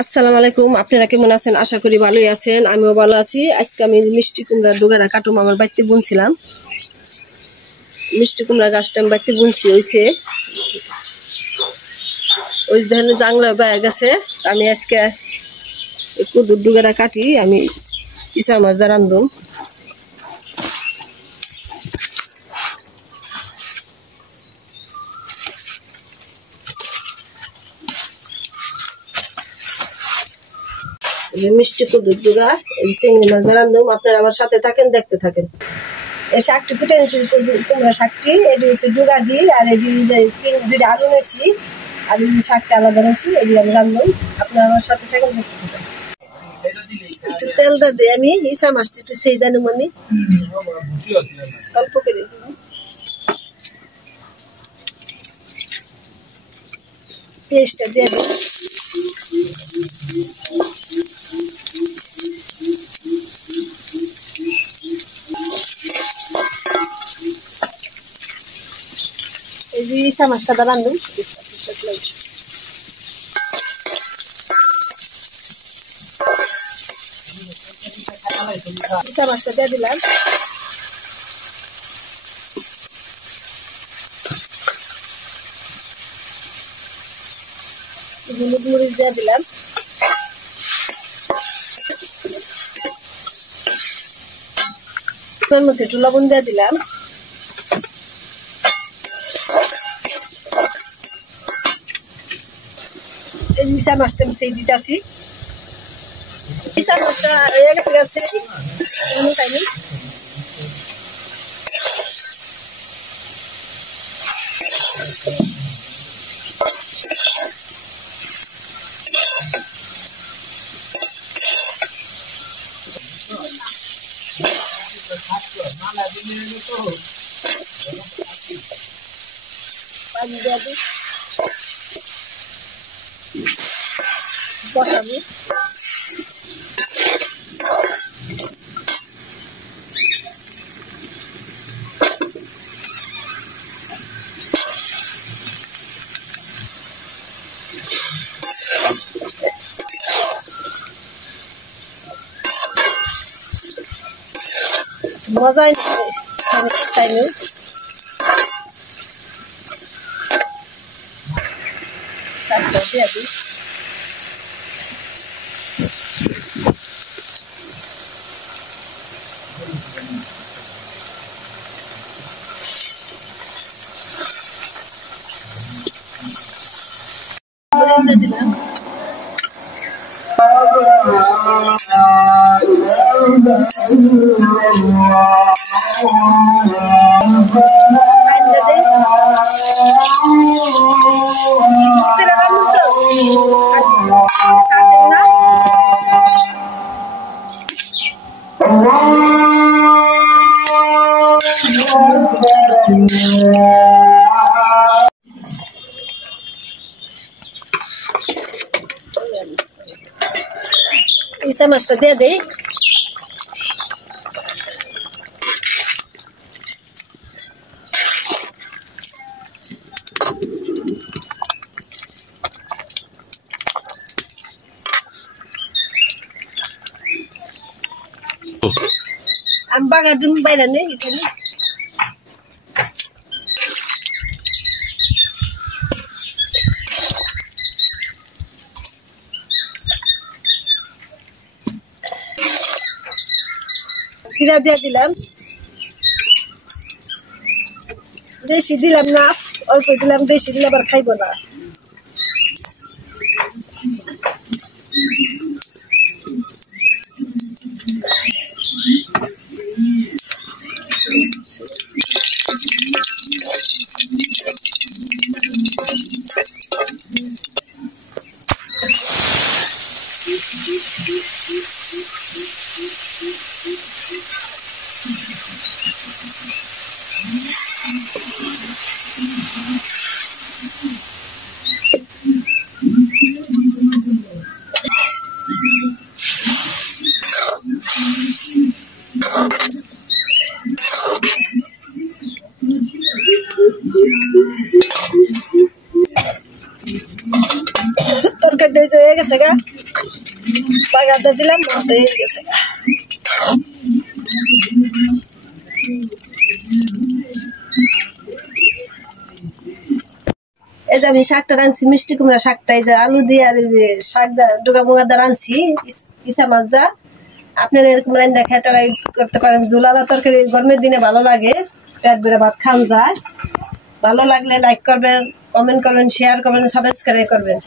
আসসালামু আলাইকুম। আপনারা কেমন আছেন? আশা করি ভালোই আছেন। আমিও ভালো আছি। আজকে আমি মিষ্টি কুমড়ার ডোগাটা কাটুম আমার বাড়িতে বুনছিলাম। মিষ্টি কুমড়া গাছটা আমি বাড়িতে বুনছি হয়েছে ওই ধরনের জাংলা বেড়ে গেছে। আমি আজকে কুদুর ডোগাটা কাটি আমি ইসা মাছ দা রান্ধুম। মিষ্টি কুদুর ডোগা চিংড়ি মাছ দা রান্ধুম। আপনারা আমার সাথে থাকেন, দেখতে থাকেন। এই শাকটি কুটে নিয়েছি, কুমড়া শাকটি এটি হচ্ছে ডুগাটি, আর এটি দুইটা আলু নিয়েছি, আর শাকটা আলাদা নিয়েছি, এটি আমি রান্ধুম। আপনারা আমার সাথে থাকেন, দেখতে থাকেন। একটু তেলটা দিয়ে আমি ইসা মাছটা একটু সেই দানু মানে অল্প করে পেস্টটা দিয়ে দিই। এই যে ইসা মাছটা দা রান্ধুম। ইসা মাছটা দিয়ে দিলাম, হলুদ মরিচ দিয়ে দিলাম, মধ্যে একটু লবণ দিয়ে দিলাম, এই ইসা মাছটা আমি সেই দিতেছি। ইসা মাছটা হয়ে গেছে তাইনি পানি দিয়ে দিই, বসাবো। মজাই তাই নেই শাকটা দিয়ে দিই। দিলাম ইসা মাছটা দিয়ে দেই। আমি বাগা দিন বাইরে নেই এখানে জিরা দিয়ে দিলাম, বেশি দিলাম না, অল্প দিলাম, বেশি দিলে আবার খাইব না। তরকারিটা হয়ে গেছে গা। পাগাতে দিলাম হয়ে গেছে। এই যে আমি শাকটা রাঁধছি মিষ্টি কুমড়া শাকটা, এই যে আলু দিয়ে আর এই যে শাক ডুগা মুগা দা রাঁধছি ইসা মাছ দা। আপনারা এরকম রান্না খেতে করতে পারেন। জোলালা তরকারি গরমের দিনে ভালো লাগে, পেট ভরে ভাত খাওয়া যায়। ভালো লাগলে লাইক করবেন, কমেন্ট করবেন, শেয়ার করবেন, সাবস্ক্রাইব করবেন।